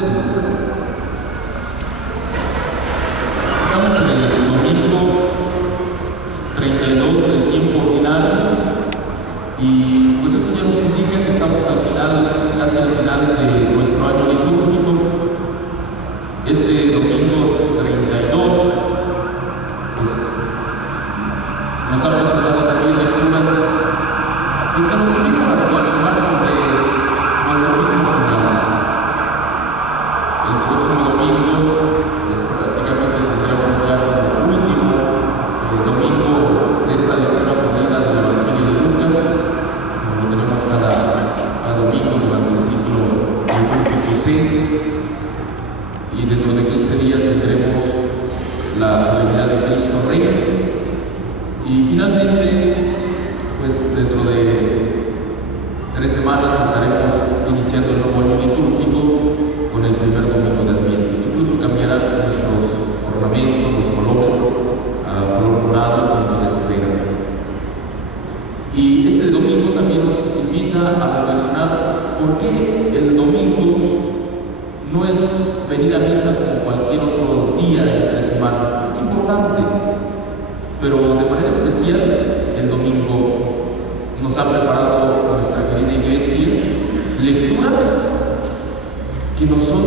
Pueden sentarse. Estamos en el domingo 32 del tiempo ordinario y pues esto ya nos indica que estamos al final, casi al final de nuestro año litúrgico. Este domingo 32 pues nos ha presentado también lecturas pues, que nos invitan a reflexionar sobre nuestro mismo final. El próximo domingo pues, prácticamente tendremos ya como último domingo de esta lectura corrida del Evangelio de Lucas, como lo tenemos cada domingo durante el ciclo litúrgico C. Y dentro de 15 días tendremos la solemnidad de Cristo Rey. Y finalmente, pues dentro de 3 semanas estaremos iniciando el nuevo año litúrgico con el primer domingo de Adviento. Incluso cambiarán nuestros ornamentos, los colores, a color morado como de espera. Y este domingo también nos invita a reflexionar por qué el domingo no es venir a misa como cualquier otro día entre semana. Es importante, pero de manera especial el domingo nos ha preparado nuestra querida iglesia lecturas que nos son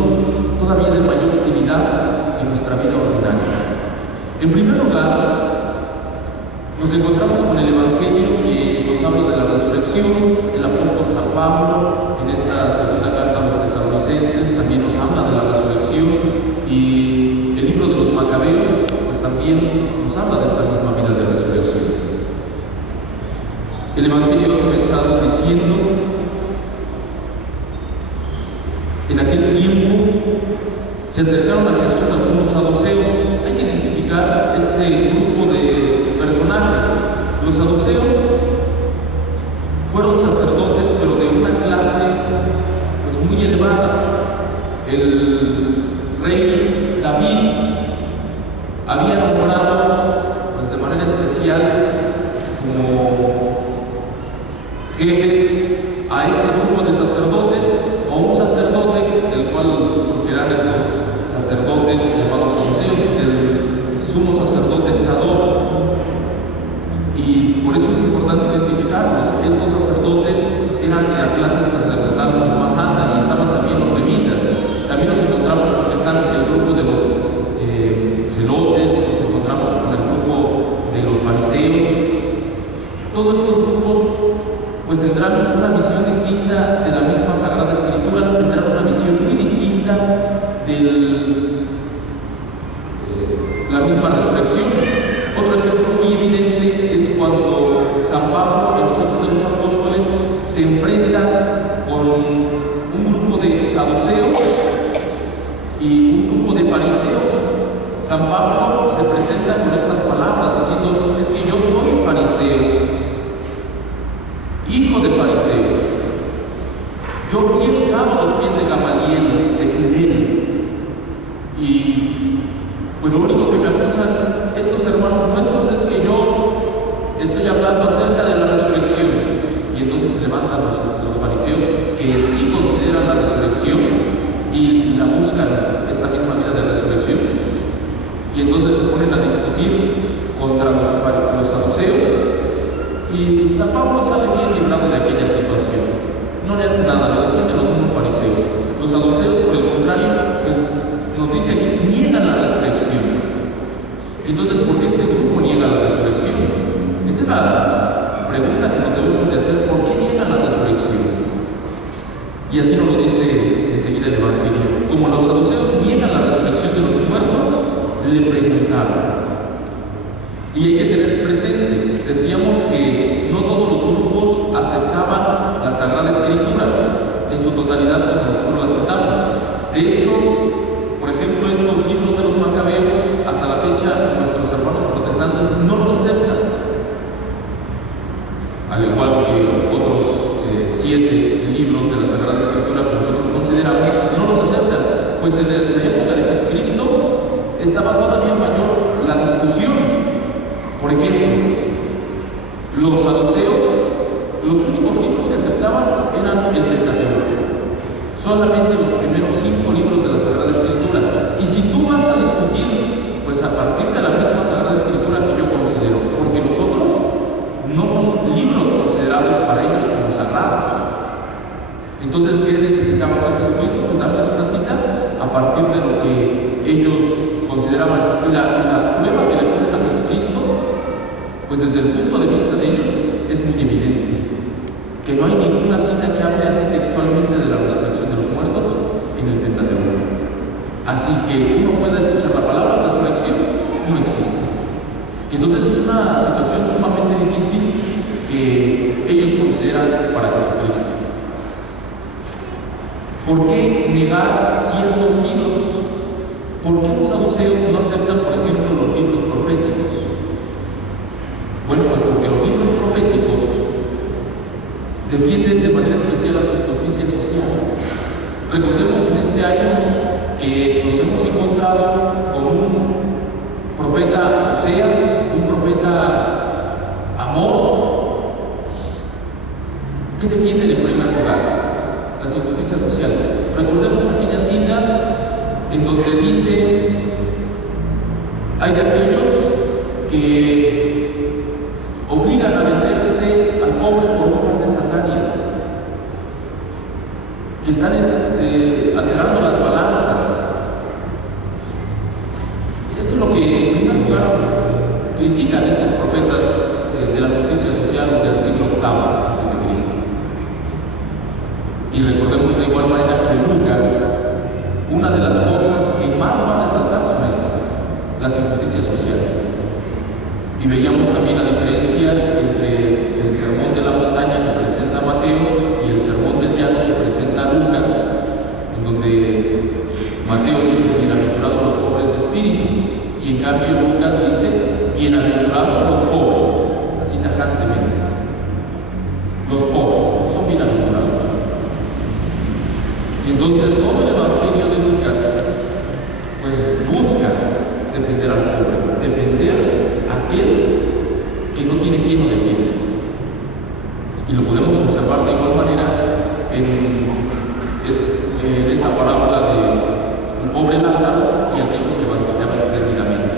todavía de mayor utilidad en nuestra vida ordinaria. En primer lugar, nos encontramos con el Evangelio que nos habla de la resurrección. El apóstol San Pablo, en esta segunda carta a los tesalonicenses, también nos habla de la resurrección, y el libro de los Macabeos, pues también nos habla de esta misma vida de resurrección. El Evangelio ha comenzado diciendo: en aquel tiempo se acercaron a Jesús algunos saduceos. Hay que identificar este grupo de personajes. Los saduceos fueron sacerdotes, pero de una clase pues muy elevada. El rey David había nombrado pues, de manera especial como jefes a este grupo de sacerdotes, o un sacerdote del cual surgirán estos sacerdotes llamados saduceos, el sumo sacerdote Sadok. Y por eso es importante identificarlos. Estos sacerdotes eran de la clase sacerdotal más alta y estaban también los levitas. También nos encontramos con que están en el grupo de los celotes, nos encontramos con el grupo de los fariseos. Todos estos grupos pues tendrán una visión distinta de la misma Sagrada Escritura, tendrán una visión muy distinta de la misma resurrección. Otro ejemplo muy evidente es cuando San Pablo en los Hechos de los Apóstoles se enfrenta con un grupo de saduceos y un grupo de fariseos. San Pablo se presenta con estas palabras diciendo: es que yo soy fariseo, hijo de fariseos. Yo fui educado a los pies de Gamaliel, de Gilel. Y pues lo único que me acusan estos hermanos nuestros es que yo estoy hablando acerca de la resurrección. Y entonces se levantan los fariseos, que sí consideran la resurrección y la buscan, esta misma vida de resurrección. Y entonces se ponen a discutir contra los saduceos. Y San Pablo sale bien librado de aquella situación. No le hace nada, lo defienden los mismos fariseos. Los saduceos, por el contrario, pues nos dice que niegan la resurrección. Entonces, ¿por qué este grupo niega la resurrección? Esta es la pregunta que nos debemos de hacer: ¿por qué niegan la resurrección? Y así nos lo dice enseguida el Evangelio. Como los saduceos niegan la resurrección de los muertos, le preguntaron. Y hay que tener presente, decíamos que no todos los grupos aceptaban la Sagrada Escritura en su totalidad como nosotros la aceptamos. De hecho, por ejemplo, estos libros de los Macabeos, hasta la fecha, nuestros hermanos protestantes no los aceptan. Al igual que otros 7 libros de la Sagrada Escritura que nosotros consideramos, no los aceptan. Pues en la época de Jesucristo estaba todavía mayor la discusión. Por ejemplo, los saduceos, los únicos libros que aceptaban eran el Pentateuco. Solamente los primeros 5 libros de la pues desde el punto de vista de ellos es muy evidente que no hay ninguna cita que hable así textualmente de la resurrección de los muertos en el Pentateuco. Así que uno puede escuchar la palabra resurrección, no existe. Entonces es una situación sumamente difícil que ellos consideran para Jesucristo. ¿Por qué negar ciertos libros? ¿Por qué los saduceos no aceptan, por ejemplo, los libros proféticos? Bueno, pues porque los libros proféticos defienden de manera especial las injusticias sociales. Recordemos en este año que nos hemos encontrado con un profeta Oseas, un profeta Amós, que defienden en primer lugar las injusticias sociales. Recordemos aquellas citas en donde dice: hay de aquellos que obligan a venderse al pobre por un par de sandalias, que están alterando las balanzas. Esto es lo que en primer lugar critican estos profetas de la justicia social del siglo VIII desde Cristo. Y recordemos de igual manera que Lucas, una de las cosas que más va a resaltar son estas, las injusticias sociales. Y veíamos también la diferencia entre el sermón de la montaña que presenta Mateo y el sermón del llano que presenta Lucas, en donde Mateo dice: bienaventurados los pobres de espíritu, y en cambio Lucas dice: bienaventurados los pobres, así tajantemente. Los pobres son bienaventurados. Y entonces todo el evangelio de Lucas pues busca defender al pobre, defender a aquel que no tiene quien lo defienda. Y lo podemos observar de igual manera en esta parábola del pobre Lázaro y aquel que banqueteaba espléndidamente.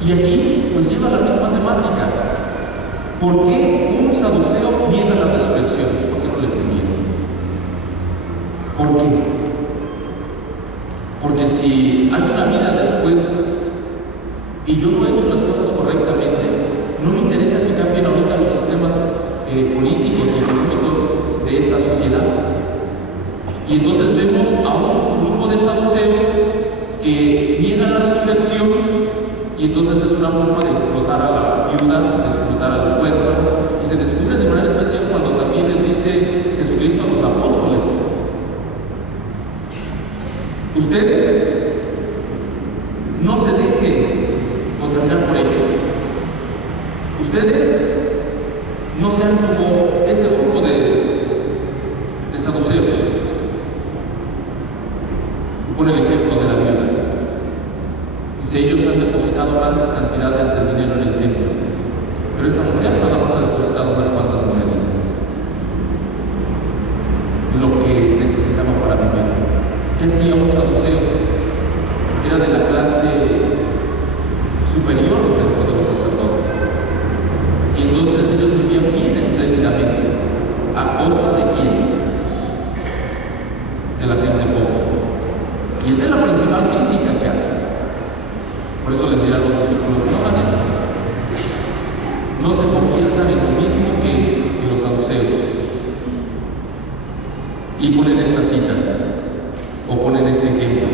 Y aquí pues lleva la misma temática. ¿Por qué un saduceo niega la resurrección? ¿Por qué no le conviene? ¿Por qué? Porque si hay una vida después y yo no he hecho las cosas correctamente, no me interesa que cambien ahorita los sistemas políticos y económicos de esta sociedad. Y entonces vemos a un grupo de saduceos que niegan la resurrección, y entonces es una forma de explotar a la viuda, de explotar al huérfano, y se descubre de manera especial cuando también les dice Jesucristo a los apóstoles: ustedes no se dejen contaminar por ellos. Ustedes no sean como este grupo de saduceos. Y pone el ejemplo de la viuda. Dice: ellos han depositado grandes cantidades de dinero en el templo, pero esta mujer nada más ha depositado unas cuantas moneditas, lo que necesitaba para vivir. ¿Qué hacía un saduceo? Era de la clase superior dentro de los sacerdotes. Y entonces ellos vivían bien espléndidamente. ¿A costa de quiénes? De la gente pobre. Y esta es la principal crítica que hace. Por eso les dirá a los discípulos: no hagan esto. No se conviertan en lo mismo que los saduceos. Y ponen esta cita, o ponen este ejemplo: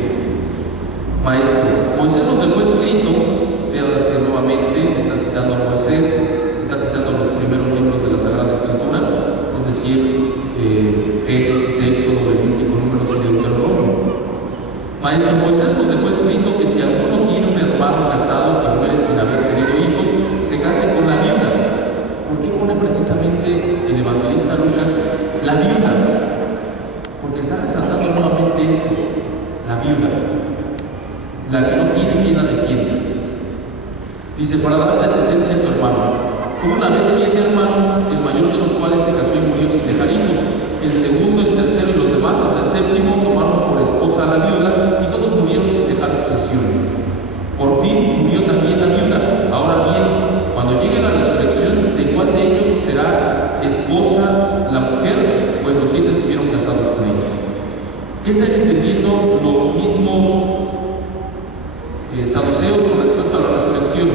maestro, Moisés nos dejó escrito, véase nuevamente, está citando a Moisés, está citando los primeros libros de la Sagrada Escritura, es decir, Génesis, Éxodo, Levítico, Números y Deuteronomio. Maestro, Moisés nos dejó escrito que si alguno tiene un hermano casado que muere sin haber tenido hijos, se case con la viuda. ¿Por qué pone precisamente el evangelista Lucas la viuda? Porque está resaltando nuevamente esto: la viuda, la que no tiene quien la defienda. Dice: para dar descendencia a su hermano. Hubo una vez 7 hermanos, el mayor de los cuales se casó y murió sin dejar hijos. El segundo, el tercero y los demás hasta el séptimo tomaron por esposa a la viuda, y todos murieron sin dejar sucesión. Por fin murió también la viuda. Ahora bien, cuando llegue la resurrección, ¿de cuál de ellos será esposa la mujer? Pues los 7 estuvieron casados con ella. ¿Qué están entendiendo los mismos saduceos con respecto a la resurrección?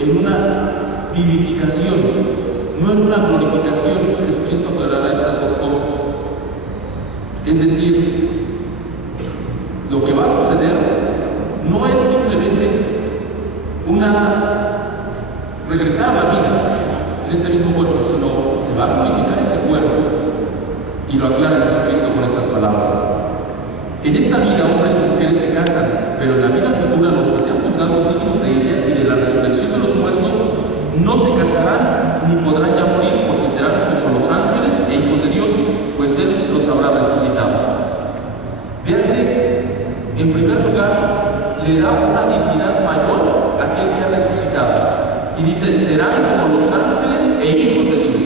En una vivificación, no en una glorificación. Jesucristo aclarará estas dos cosas. Es decir, lo que va a suceder no es simplemente regresar a la vida en este mismo cuerpo, sino se va a glorificar ese cuerpo, y lo aclara Jesucristo con estas palabras. En esta vida hombres y mujeres se casan, pero en la vida futura los que sean juzgados dignos de ella y de la resurrección de los muertos no se casarán ni podrán ya morir, porque serán como los ángeles e hijos de Dios, pues Él los habrá resucitado. Véase, en primer lugar, le da una dignidad mayor a aquel que ha resucitado. Y dice, serán como los ángeles e hijos de Dios.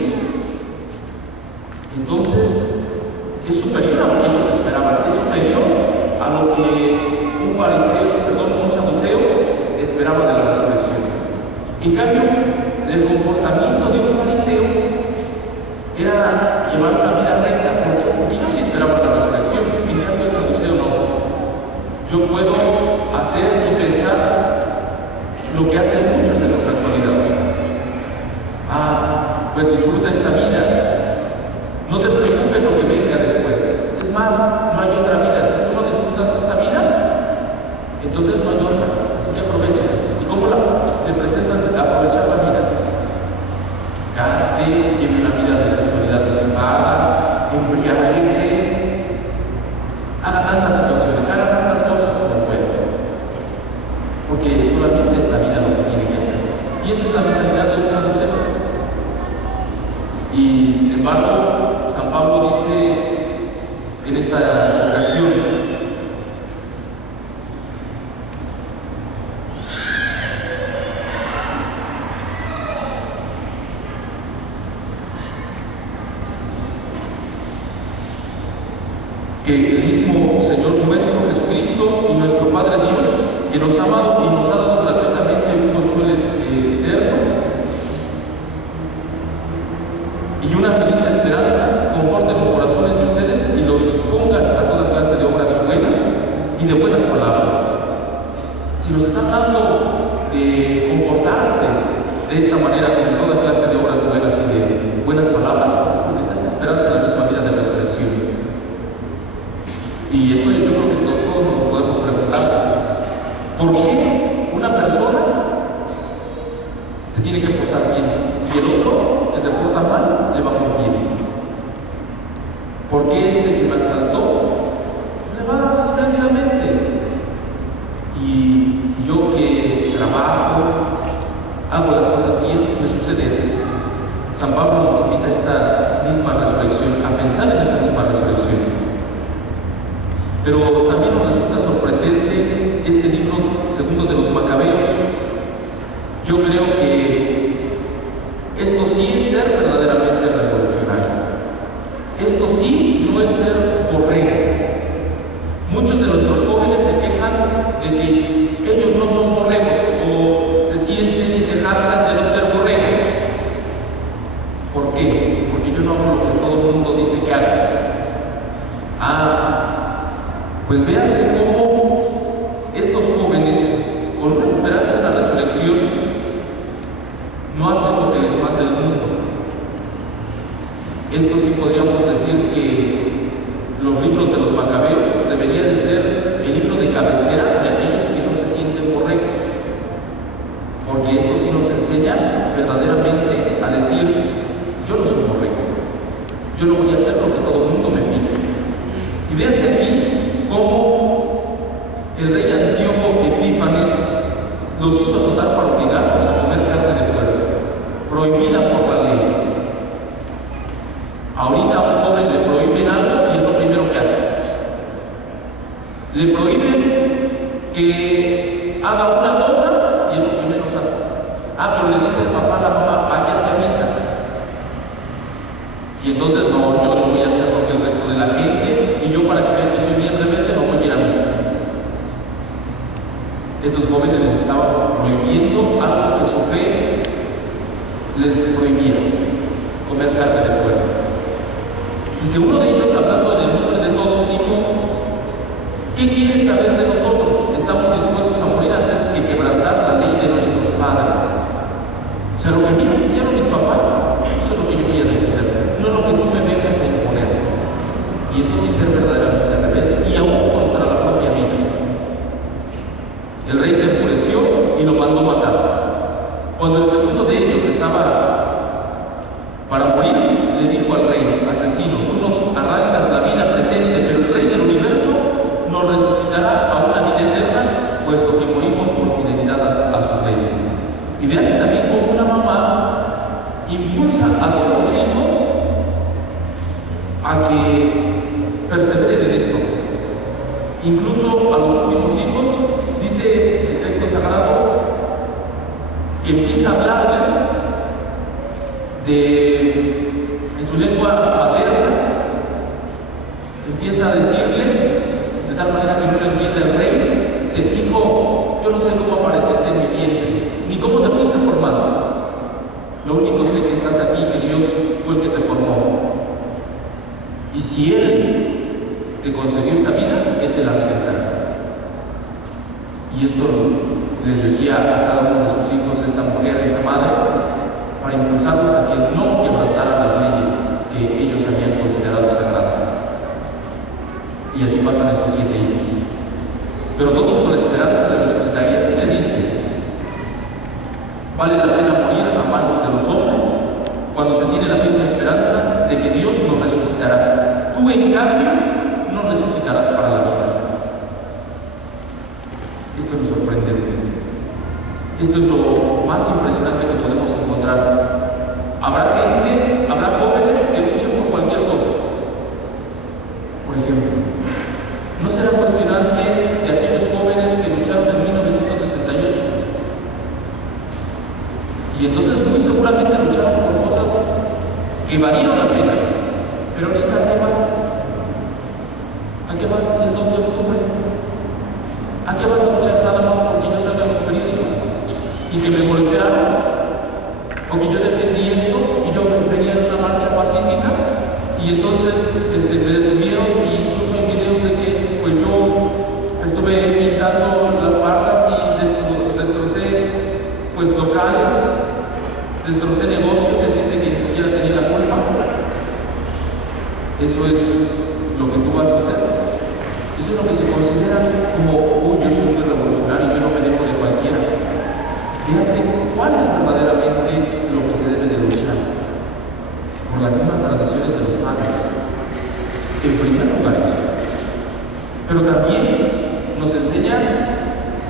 Entonces, es superior a lo que ellos esperaban, es superior a lo que un saduceo esperaba de la resurrección. En cambio, el comportamiento de un fariseo era llevar una vida recta. ¿Por qué? Porque ellos sí esperaban la resurrección. En cambio, el saduceo no. Yo puedo hacer y pensar lo que hacen muchos en nuestra actualidad. Pues disfruta esta vida. No te preocupes lo que venga después. Es más, no hay otra vida. Si tú no disfrutas esta vida, entonces no hay otra. Así que aprovecha. ¿Y cómo le presentan aprovechar la vida? Gaste, lleve una vida de sexualidad disipada, embriaguese, haga tantas situaciones, haga tantas cosas como pueda. Porque solamente esta vida lo que tiene que hacer. Y esta es la mentalidad de un saduceo. Y sin embargo, San Pablo dice en esta ocasión, que el mismo Señor nuestro Jesucristo y nuestro Padre Dios, que nos ha amado y nos ha dado gratuitamente un consuelo eterno y una feliz esperanza, conforte los corazones de ustedes y los disponga a toda clase de obras buenas y de buenas palabras. Si nos está hablando de comportarse de esta manera con toda clase de obras buenas y de buenas palabras, es porque está esa esperanza en la misma vida de resurrección. Y esto yo creo que todos nos podemos preguntar, ¿por qué una persona se tiene que portar bien y el otro que se porta mal le va muy bien? ¿Por qué este que me asaltó le va espléndidamente? Y yo que trabajo, hago las cosas bien, me sucede esto. San Pablo nos invita a esta misma resurrección, a pensar en esta misma resurrección. Pero también nos resulta sorprendente este libro segundo de los Macabeos. Yo creo que esto sí es ser verdaderamente revolucionario. Esto sí no es ser borrego. Muchos de nuestros jóvenes se quejan de que ellos no son borregos o se sienten y se jactan de no ser borregos. ¿Por qué? Porque yo no hago lo que todo el mundo dice que haga. Pues véase cómo estos jóvenes, con una esperanza en la resurrección, no hacen lo que les manda el mundo. Esto sí podríamos decir que los libros de los Macabeos deberían de ser el libro de cabecera de aquellos que no se sienten borregos. Porque esto sí nos enseña verdaderamente a decir, yo no soy borrego, yo no voy a hacer lo que todo el mundo me pide. Y véanse aquí cómo el rey Antíoco Epífanes los hizo azotar para obligarlos a comer carne de puerco, prohibida por la ley. Ahorita a un joven le prohíben algo y es lo primero que hace. Le prohíben que haga una cosa y es lo que menos hace. Pero le dice el papá a la mamá, váyase a misa. Y entonces no, yo no voy a hacer lo que el resto de la gente, y yo para que vean que soy bien rebelde no voy a ir a misa. Estos jóvenes les estaban prohibiendo algo que su fe les prohibía, comer carne de puerco. Dice uno de ellos, hablando en el nombre de todos, dijo, ¿qué quieren saber de nosotros? Estamos dispuestos a morir antes que quebrantar la ley de nuestros padres. O sea, lo que que perseveren en esto. Incluso a los últimos hijos, dice el texto sagrado, que empieza a hablarles en su lengua materna, empieza a decirles, de tal manera que no lo entiende el rey, se dijo: yo no sé cómo apareciste en mi vientre, ni cómo te fuiste formado. Lo único sé que estás aquí, que Dios fue el que te formó. Y si Él te concedió esa vida, Él te la regresará. Y esto les decía a cada uno de sus hijos, esta mujer, esta madre, para impulsarlos a que no quebrantaran las leyes que ellos habían considerado sagradas. Y así pasan estos 7 hijos. Pero todos con la esperanza de resucitar. Y así le dice: vale la pena morir a manos de los hombres cuando se tiene la firme esperanza de que Dios nos resucitará. Tú, en cambio, no resucitarás para la vida. Esto es lo sorprendente. Esto es lo más impresionante que podemos encontrar. Habrá jóvenes que luchen por cualquier cosa. Por ejemplo, ¿no será cuestionante de aquellos jóvenes que lucharon en 1968? Y entonces muy seguramente lucharon por cosas que valieron la pena. Pero ahorita, ¿a qué vas? ¿A qué vas el 2 de octubre? ¿A qué vas a luchar nada más porque yo salga en los periódicos y que me golpearon? Porque yo defendí esto y yo venía en una marcha pacífica y entonces me detuvieron, y incluso hay videos de que pues yo estuve pintando las barras y destrocé pues locales, destrocé negocios de gente que ni siquiera tenía la culpa. Eso es lo que tú vas a hacer. Eso es lo que se considera como: yo soy muy revolucionario, yo no me dejo de cualquiera. Fíjense cuál es verdaderamente lo que se debe de luchar: por las mismas tradiciones de los padres. En primer lugar eso. Pero también nos enseña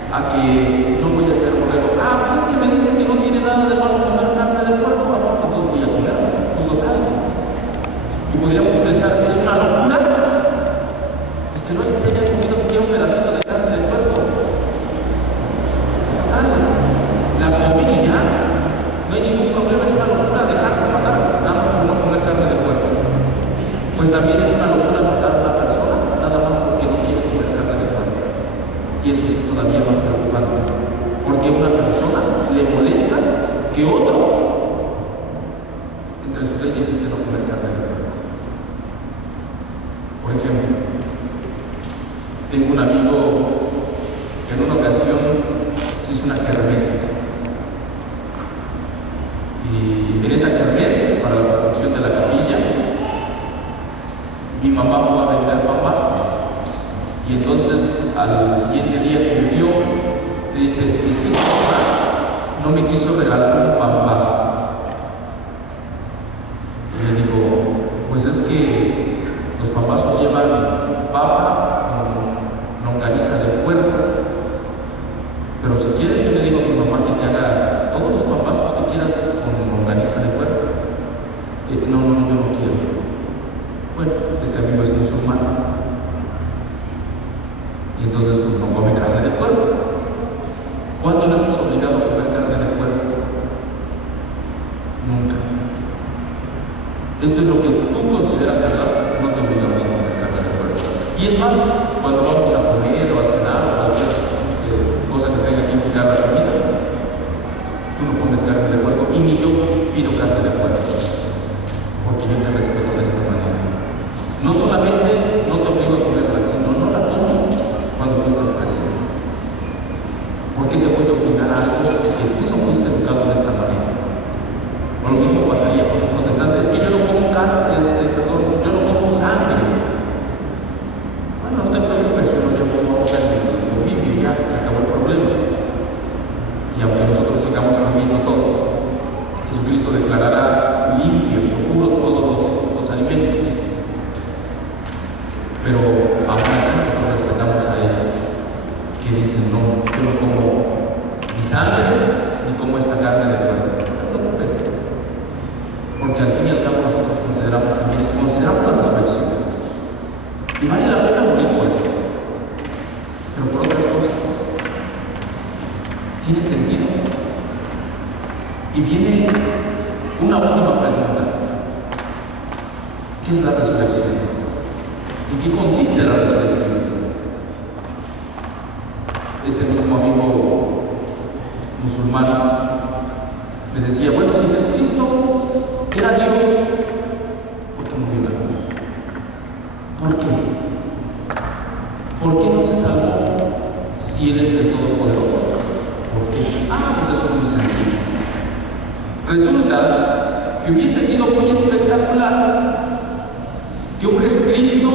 a que no voy a ser borrego. Pues es que me dicen que no tiene nada de malo comer carne de puerco, pues entonces voy a comer, pues total. Y podríamos pensar: ¿es una locura? Pues que no se haya comido siquiera un pedacito de carne de puerco. Total, la comida y ya, no hay ningún problema. Es una locura dejarse matar nada más por no comer carne de puerco. Pues también es una locura matar a una persona nada más porque no quiere comer carne de puerco. Y eso es todavía más preocupante, porque a una persona le molesta que otro entre sus leyes esté no comer carne de puerco. Por ejemplo, tengo un amigo que en una ocasión se hizo una kermés, y en esa kermés, para la construcción de la capilla, mi mamá fue a vender pambazos. Y entonces al siguiente día que me vio, le dice: es que mi mamá no me quiso regalar un pambazo. Y le digo: pues es que los pambazos llevan papa con longaniza de puerco. Pero si quieres, yo le digo a mi mamá que te haga todos los pambazos que quieras con longaniza de puerco. No, yo no quiero. Bueno, este amigo es musulmán. Y entonces pues, no come carne de puerco. ¿Cuándo le hemos obligado a comer carne de puerco? Nunca. Esto es lo que tú consideras sagrado, no te obligamos a comer carne de puerco. Y es más, cuando vamos a comer o a cenar o a cualquier cosa que tenga que implicar la comida, tú no comes carne de puerco, y ni yo pido carne de puerco, porque yo te respeto de esta manera. No solamente no te obligo a comerla, sino no la tomo cuando tú estás presente. ¿Por qué te voy a obligar a algo que tú no fuiste educado de esta manera? O lo mismo pasaría con los protestantes: es que yo no como carne, yo no como sangre. Bueno, no te preocupes, yo no llevo lo mismo y ya, se acabó el problema. Y aunque nosotros sigamos comiendo todo, Jesucristo declarará limpios o puros todos los alimentos. Pero aún así nosotros respetamos a esos que dicen: no, yo no como ni sangre pero por otras cosas. ¿Tiene sentido? Y viene una última pregunta. ¿Qué es la resurrección? ¿En qué consiste la resurrección? Este mismo amigo musulmán me decía, bueno, si Jesucristo era Dios, ¿por qué murió en la cruz? ¿Por qué? ¿Por qué no se salvó si Él es el Todopoderoso? ¿Por qué? Pues eso es muy sencillo. Resulta que hubiese sido muy espectacular que un Jesucristo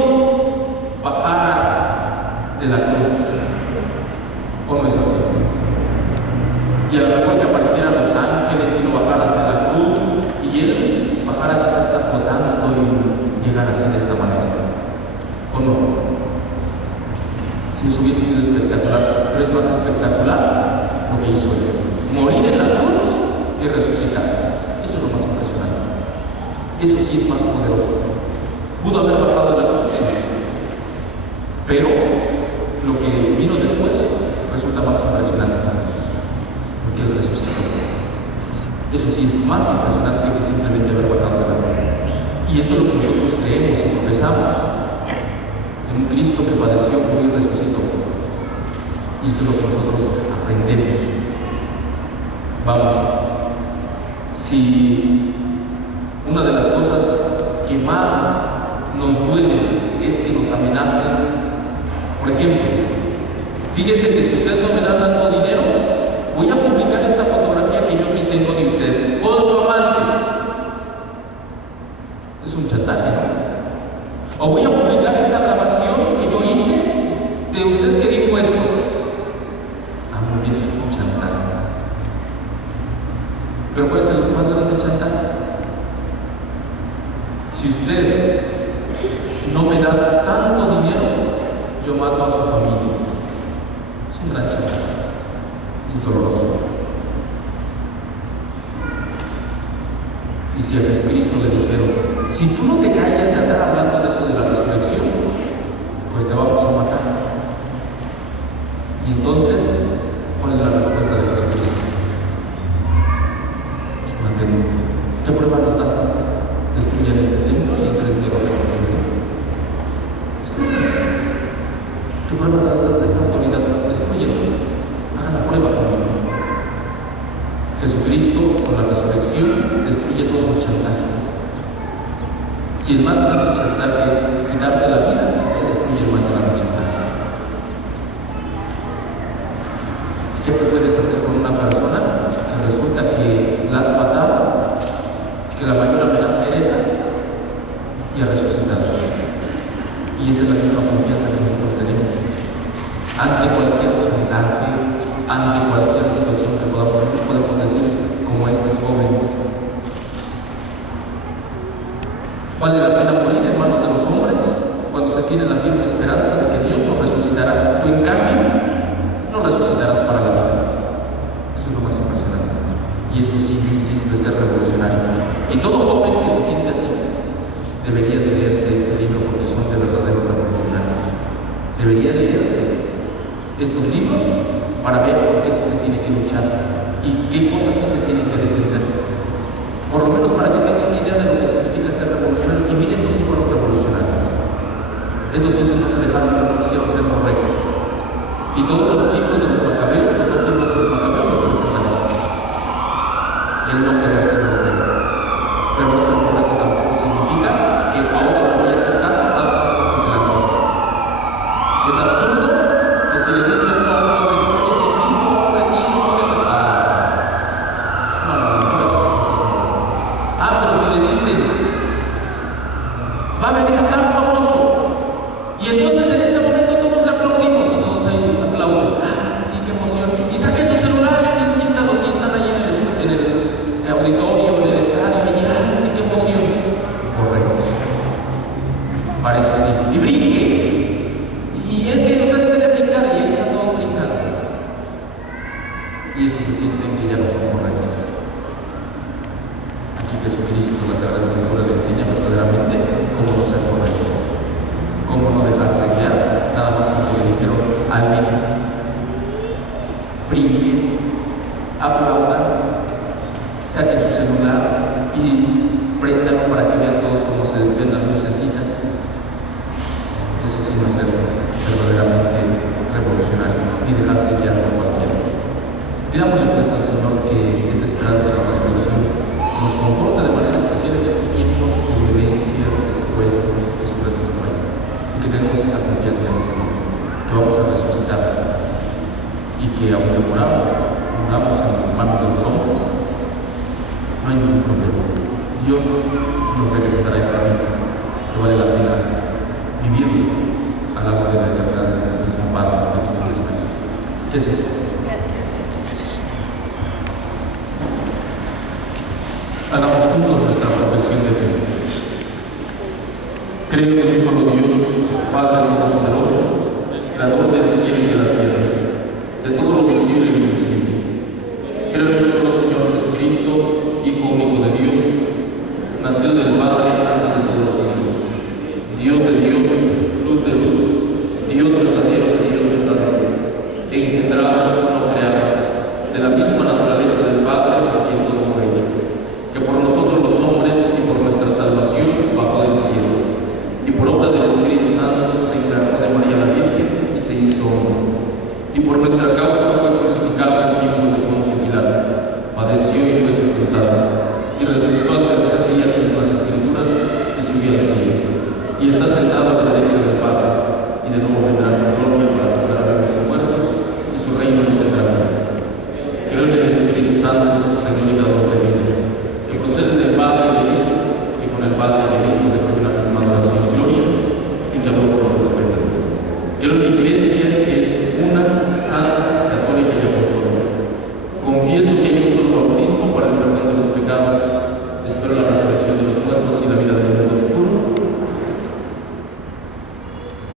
bajara de la cruz. ¿O no es así? Y a lo mejor que aparecieran los ángeles y lo bajaran de la cruz y Él bajara quizás hasta flotando y llegara así de esta manera. ¿O no? Si eso hubiese sido espectacular, pero es más espectacular lo que hizo Él. Morir en la cruz y resucitar. Eso es lo más impresionante. Eso sí es más poderoso. Pudo haber bajado de la cruz, pero lo que vino después resulta más impresionante, porque Él resucitó. Eso sí es más impresionante que simplemente haber bajado de la cruz. Y esto es lo que nosotros creemos y profesamos, en un Cristo que padeció, murió y resucitó. Y esto es lo que nosotros aprendemos. Vamos, si una de las cosas que más nos duele es que nos amenacen, por ejemplo, fíjese que si usted no me da tanto dinero, voy a publicar esta fotografía que yo aquí tengo de usted con su amante. Es un chantaje, ¿no? O voy a publicar esta grabación que yo hice de usted que dijo esto. Muy bien, eso es un chantaje. Pero ¿cuál es el más grande chantaje? Si usted no me da tanto dinero, yo mato a su familia. Es un gran chantaje. Es doloroso. Y si a Jesucristo le dijeron, si tú no te callas de andar hablando de eso de la resurrección, pues te vamos a matar. Y entonces, ¿cuál es la respuesta de Jesucristo? Pues mátenme. ¿Qué prueba nos das? Destruyan este templo y en 3 días lo reconstruiré. ¿Qué prueba nos das de esta autoridad? Destruyanlo. Hagan la prueba conmigo. Jesucristo, con la resurrección, destruye todos los chantajes. Si el más grande chantaje es quitarte la vida, Él destruye el más grande chantaje. ¿Qué te puedes hacer con una persona que resulta que la has matado, que la mayor amenaza es esa, y ha resucitado? Y esta es la misma confianza que nosotros tenemos. Ante cualquier chantaje, ante cualquier situación que podemos decir, como estos jóvenes, ¿vale la pena morir en manos de los hombres cuando se tiene la firme esperanza de que Dios nos resucitará? Tú, en cambio, no resucitarás para la vida. Eso es lo más impresionante. Y esto sí insiste ser revolucionario. Y todo joven que se siente así debería de leerse este libro, porque son de verdaderos revolucionarios. Debería leerse estos libros para ver por qué sí se tiene que luchar y qué cosas sí se tienen que defender. Por lo menos para que tengan una idea de lo que significa ser revolucionario. Y miren, estos sí fueron revolucionarios. Estos sí no se dejaron, no quisieron ser correctos. Y todos los libros de los macabeos, los 2 libros de los macabeos nos presentan eso. Él no quería ser correcto. Pero no ser correcto tampoco significa que a otro le voy a hacer caso, nada más porque se la coge. Es absurdo que si le dicen a un joven, oye, no te tocar. No es eso. Pero si le dicen, va a venir tan famoso, y entonces en este momento todos le aplaudimos y todos ahí aplauden. Sí, qué emoción. Y saquen sus celulares y enciéndalos y están ahí en el auditorio, en el estadio, y sí, qué emoción. Correctos. Para eso sí. Y brinque. Y es que usted debe de brincar, y ahí están todos brincando. Pidámosle pues al Señor que esta esperanza de la resurrección nos conforte de manera especial en estos tiempos de violencia, de secuestros, de sufrimientos del país. Y que tengamos esta confianza en el Señor, que vamos a resucitar. Y que aunque moramos en manos de los hombres, no hay ningún problema. Dios nos regresará esa vida que vale la pena vivir al lado de la eternidad del mismo Padre, de nuestro Jesucristo. ¿Qué es eso? Hagamos juntos nuestra profesión de fe. Creo en un solo Dios, Padre Todopoderoso, Creador del cielo y de la tierra, de todo lo visible y lo invisible. Creo en un solo Señor Jesucristo, Hijo único de Dios, nacido del Padre antes de todos los siglos, Dios de Dios, luz de luz, Dios verdadero de Dios verdadero, engendrado, no creado, de la misma naturaleza del Padre, por quien todo fue hecho, que por nosotros los hombres y por nuestra salvación bajó del cielo, y por obra del Espíritu Santo se encarnó de María la Virgen y se hizo hombre, y por nuestra causa fue crucificado en tiempos de Poncio Pilato, padeció y fue sepultado, y resucitó al tercer día según las Escrituras y subió al cielo, y está sentado a la derecha del Padre, y de nuevo vendrá con gloria para juzgar a los muertos, y su reino no tendrá fin. Creo en el Espíritu Santo, Señor y Dador de vida, que procede del Padre y del Hijo, que con el Padre y el Hijo recibe la misma adoración y gloria, y que habló por los profetas. Creo en la Iglesia, que es una, santa, católica y apostólica. Confieso que hay un solo bautismo para el perdón de los pecados. Espero la